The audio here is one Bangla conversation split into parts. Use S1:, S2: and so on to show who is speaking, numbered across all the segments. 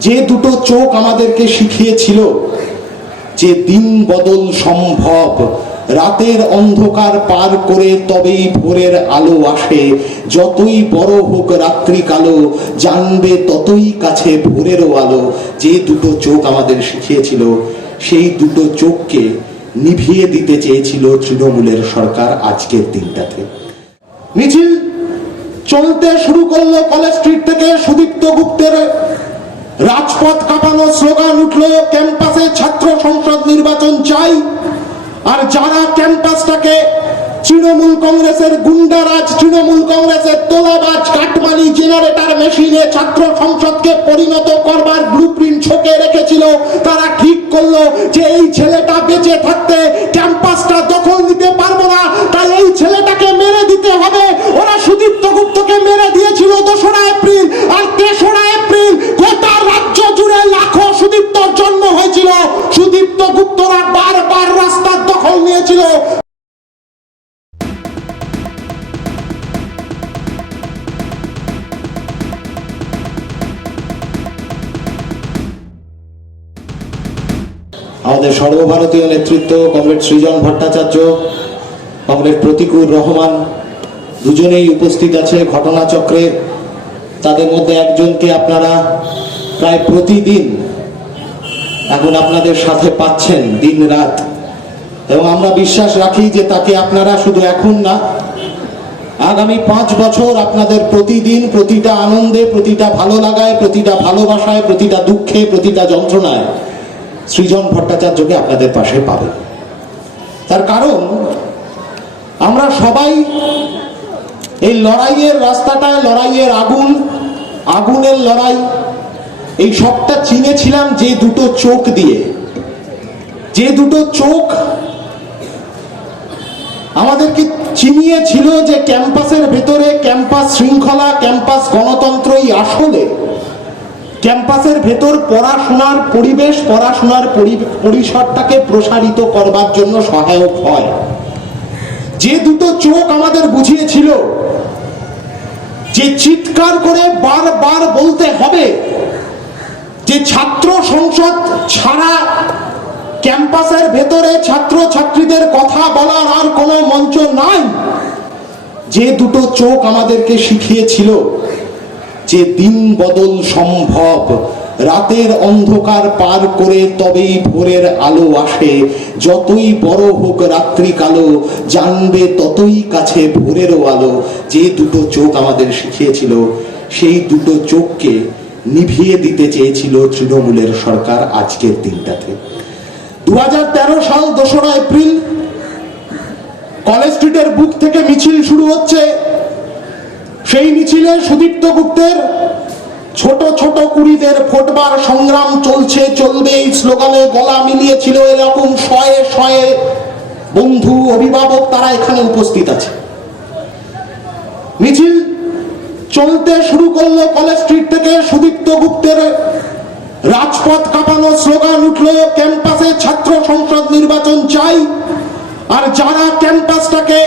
S1: যে দুটো চোখ আমাদেরকে শিখিয়েছিল যে দিন বদল সম্ভব, রাতের অন্ধকার পার করে তবেই ভোরের আলো আসে। যতই বড় হোক রাত্রি কালো, জানবে ততই কাছে ভোরেরও আলো। যে দুটো চোখ আমাদের শিখিয়েছিল, সেই দুটো চোখকে নিভিয়ে দিতে চেয়েছিল তৃণমূলের সরকার আজকের দিনটাতে। মিছিল চলতে শুরু করল কলেজ স্ট্রিট থেকে সুদীপ্ত গুপ্তের রাজপথ কাঁপানো স্লোগান উঠল, ক্যাম্পাসে ছাত্র সংসদ নির্বাচন চাই। আর যারা ক্যাম্পাসটাকে তৃণমূল কংগ্রেসের গুন্ডারাজ, তৃণমূল কংগ্রেসের তোলাবাজ কাটমানি জেনারেটার মেশিনে ছাত্র সংসদকে পরিণত করবার ব্লুপ্রিন্ট ছকে রেখেছিল, তারা ঠিক করল যে এই ছেলেটা বেঁচে থাকতে ক্যাম্পাসটা দখল নিতে আমাদের সর্বভারতীয় নেতৃত্ব কমরেড সৃজন ভট্টাচার্য কমরেড প্রতিকুর রহমান, দুজনেই উপস্থিত আছে ঘটনাচক্রে। তাদের মধ্যে একজনকে আপনারা প্রায় প্রতিদিন এখন আপনাদের সাথে পাচ্ছেন দিন রাত এবং আমরা বিশ্বাস রাখি যে তাকে আপনারা শুধু এখন না, আগামী পাঁচ বছর আপনাদের প্রতিদিন প্রতিটা আনন্দে, প্রতিটা ভালো লাগায়, প্রতিটা ভালোবাসায়, প্রতিটা দুঃখে, প্রতিটা যন্ত্রণায় সৃজন ভট্টাচার্যকে আপনাদের পাশে পাবেন তার কারণ, আমরা সবাই এই লড়াইয়ের রাস্তাটায়, লড়াইয়ের আগুন, আগুনের লড়াই, এই সবটা চিনেছিলাম যে দুটো চোখ দিয়ে। যে দুটো চোখ আমাদেরকে চিনিয়েছিল যে ক্যাম্পাসের ভেতরে ক্যাম্পাস শৃঙ্খলা, ক্যাম্পাস গণতন্ত্রই আসলে ক্যাম্পাসের ভেতর পড়াশোনার পরিবেশ, পড়াশোনার পরি- পরিসরটাকে প্রসারিত করবার জন্য সহায়ক হয়। যে দুটো চোখ আমাদের বুঝিয়েছিল, যে চিৎকার করে বারবার বলতে হবে, যে ছাত্র সংসদ ছাড়া ক্যাম্পাসের ভেতরে ছাত্র ছাত্রীদের কথা বলার আর কোনো মঞ্চ নাই। যে দুটো চোখ আমাদেরকে শিখিয়েছিল যে দিন বদল সম্ভব। রাতের অন্ধকার পার করে তবেই ভোরের আলো আসে। যতই বড় হোক রাত্রি কালো, জানবে ততই কাছে ভোরেরও আলো। যে দুটো চোখ আমাদের শিখিয়েছিল, সেই দুটো চোখকে নিভিয়ে দিতে চেয়েছিল তৃণমূলের সরকার আজকের দিনটাতে। দু হাজার তেরো সাল দোসরা এপ্রিল, কলেজ স্ট্রিটের বুক থেকে মিছিল শুরু হচ্ছে। সেই মিছিলে সুদীপ্ত গুপ্তের ছোট ছোট কুড়িদের ফোটবার সংগ্রাম চলছে চলবে এই স্লোগানে গলা মিলিয়েছিল এরকম শয়ে শয়ে বন্ধু অভিভাবক তারা এখানে উপস্থিত আছে। মিছিল চলতে শুরু করল কলেজ স্ট্রিট থেকে। সুদীপ্ত গুপ্তের রাজপথ কাঁপানো স্লোগান উঠল, ক্যাম্পাসে ছাত্র সংসদ নির্বাচন চাই। আর যারা ক্যাম্পাসটাকে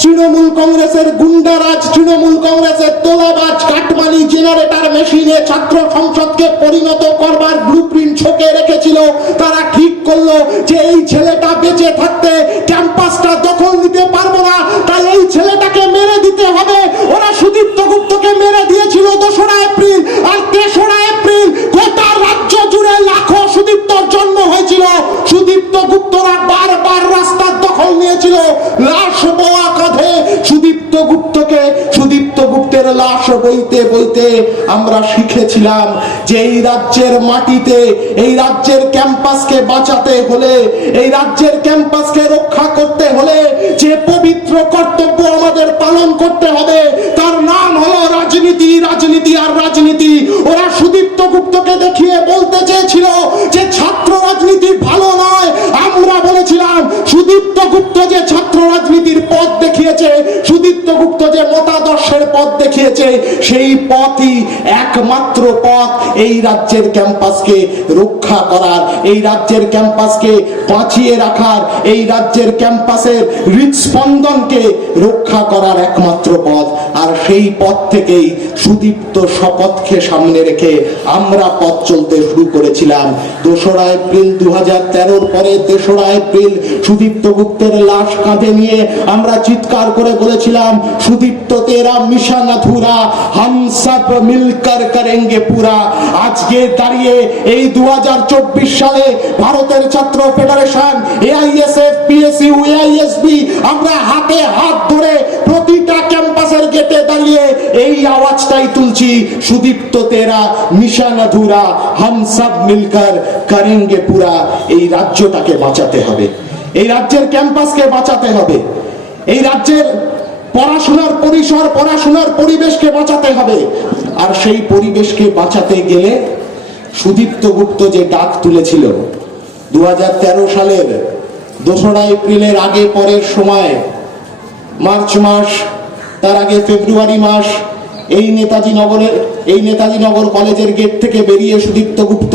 S1: তৃণমূল কংগ্রেসের গুন্ডারাজ, তৃণমূল কংগ্রেসের তোলাবাজ কাটমানি জেনারেটর মেশিনে ছাত্র সংসদকে পরিণত করবার ব্লুপ্রিন্ট ছকে রেখেছিল। তারা ঠিক করল যে এই ছেলেটা বেঁচে থাকতে ক্যাম্পাসটা দখল নিতে পারব না, তাই এই ছেলেটাকে মেরে দিতে হবে। ওরা সুদীপ্ত গুপ্তকে মেরে দিয়েছিল দোসরা এপ্রিল, আর তেসরা এপ্রিল গোটা রাজ্য জুড়ে লাখো সুদীপ্তর জন্ম হয়েছিল। সুদীপ্ত গুপ্তরা বারবার রাস্তার নিয়েছিল লাশ বোয়া কাঁধে। সুদীপ্ত গুপ্তকে, সুদীপ্ত গুপ্তের লাশ বইতে বইতে আমরা শিখেছিলাম যে এই রাজ্যের মাটিতে, এই রাজ্যের ক্যাম্পাসকে বাঁচাতে হলে, এই রাজ্যের ক্যাম্পাসকে রক্ষা করতে হলে যে পবিত্র কর্তব্য আমাদের পালন করতে হবে, তার নাম হলো রাজনীতি রাজনীতি আর রাজনীতি। ওরা সুদীপ্ত গুপ্তকে দেখিয়ে বলতে চেয়েছিল যে দেখিয়েছে, সেই পথই একমাত্র পথ এই রাজ্যের ক্যাম্পাসকে রক্ষা করার, এই রাজ্যের ক্যাম্পাসকে বাঁচিয়ে রাখার, এই রাজ্যের ক্যাম্পাসের হৃদস্পন্দনকে রক্ষা করার একমাত্র পথ। আর সেই পথ থেকেই সুদীপ্ত শপথকে সামনে রেখে আমরা পথ চলতে শুরু করেছিলাম। দোসরা এপ্রিল দু হাজার তেরোর পরে তেসরা এপ্রিল সুদীপ্ত গুপ্তের লাশ কাঁধে নিয়ে আমরা চিৎকার করে বলেছিলাম, সুদীপ্ত, তেরা মিশন অধুরা হাম সব মিলকর করেঙ্গে পুরা আজকে দাঁড়িয়ে এই দু সালে ভারতের ছাত্র ফেডারেশন, এআইএসএফ পিএসইউ এআইএসবি, আমরা হাতে হাত ধরে প্রতিটা ক্যাম্পাসের গেটে দাঁড়িয়ে এই আওয়াজটাই তুলছি। সুদীপ্ত তেরা মিশন অধুরা হাম সব মিলকর পুরা এই রাজ্যটাকে বাঁচাতে হবে। এই রাজ্যের ক্যাম্পাসকে বাঁচাতে হবে। এই রাজ্যের পড়াশোনার পরিসর, পড়াশোনার পরিবেশকে বাঁচাতে হবে। আর সেই পরিবেশকে বাঁচাতে গেলে সুদীপ্ত গুপ্ত যে ডাক তুলেছিল দু হাজার তেরো সালের দোসরা এপ্রিলের আগে পরের সময়, মার্চ মাস, তার আগে ফেব্রুয়ারি মাস, এই নেতাজি নগরের, এই নেতাজি নগর কলেজের গেট থেকে বেরিয়ে সুদীপ্ত গুপ্ত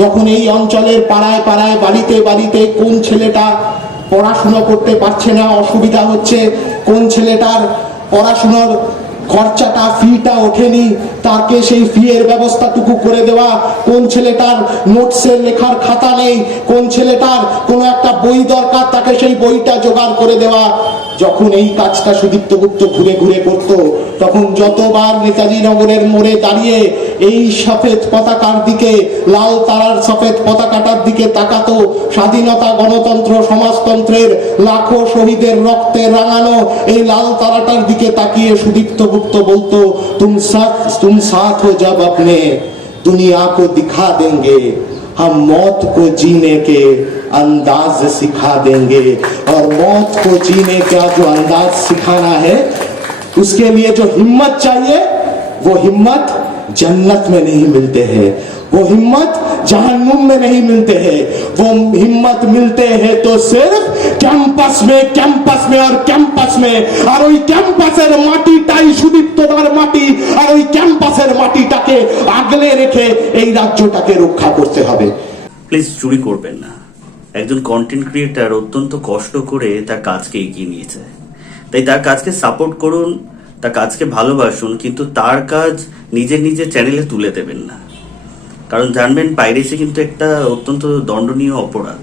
S1: যখন এই অঞ্চলের পাড়ায় পাড়ায় বাড়িতে বাড়িতে কোন ছেলেটা পড়াশুনো করতে পারছে না, অসুবিধা হচ্ছে কোন ছেলেটার পড়াশুনোর খরচাটা ফিটা ওঠেনি, তাকে সেই ফিয়ের ব্যবস্থাটুকু করে দেওয়া, কোন ছেলেটার নোটসের লেখার খাতা নেই, কোন ছেলেটার কোনো একটা বই দরকার, তাকে সেই বইটা জোগাড় করে দেওয়া। যখন এই কাজটা সুদীপ্ত গুপ্ত ঘুরে ঘুরে করত, তখন যতবার নেতাজি নগরের মোড়ে দাঁড়িয়ে এই সফেদ পতাকার দিকে, লাল তারার সফেদ পতাকাটার দিকে তাকাতো, স্বাধীনতা গণতন্ত্র সমাজতন্ত্রের লাখো শহীদের রক্তে রাঙানো এই লাল তারাটার দিকে তাকিয়ে সুদীপ্ত গুপ্ত বলতো, তুম সাথ তুম সাথ হো যাব আপনি, দুনিয়া কো দিখা দেঙ্গে। हम मौत को जीने के अंदाज सिखा देंगे और मौत को जीने का जो अंदाज सिखाना है उसके लिए जो हिम्मत चाहिए वो हिम्मत जन्नत में नहीं मिलते हैं वो हिम्मत जहन्नुम में नहीं मिलते हैं वो हिम्मत मिलते हैं तो सिर्फ ক্যাম্পাস মে ক্যাম্পাস মে আর ক্যাম্পাস মে আর ওই ক্যাম্পাসের মাটিটাই সুদীপ্তদার মাটি আর ওই ক্যাম্পাসের মাটিটাকে আগলে রেখে এই রাজ্যটাকে রক্ষা করতে হবে।
S2: প্লিজ চুরি করবেন না। একজন কন্টেন্ট ক্রিয়েটার অত্যন্ত কষ্ট করে তার কাজকে এগিয়ে নিয়েছে তাই তার কাজকে সাপোর্ট করুন, তার কাজকে ভালোবাসুন, কিন্তু তার কাজ নিজের নিজের চ্যানেলে তুলে দেবেন না। কারণ জানবেন পাইরেসি কিন্তু একটা অত্যন্ত দণ্ডনীয় অপরাধ।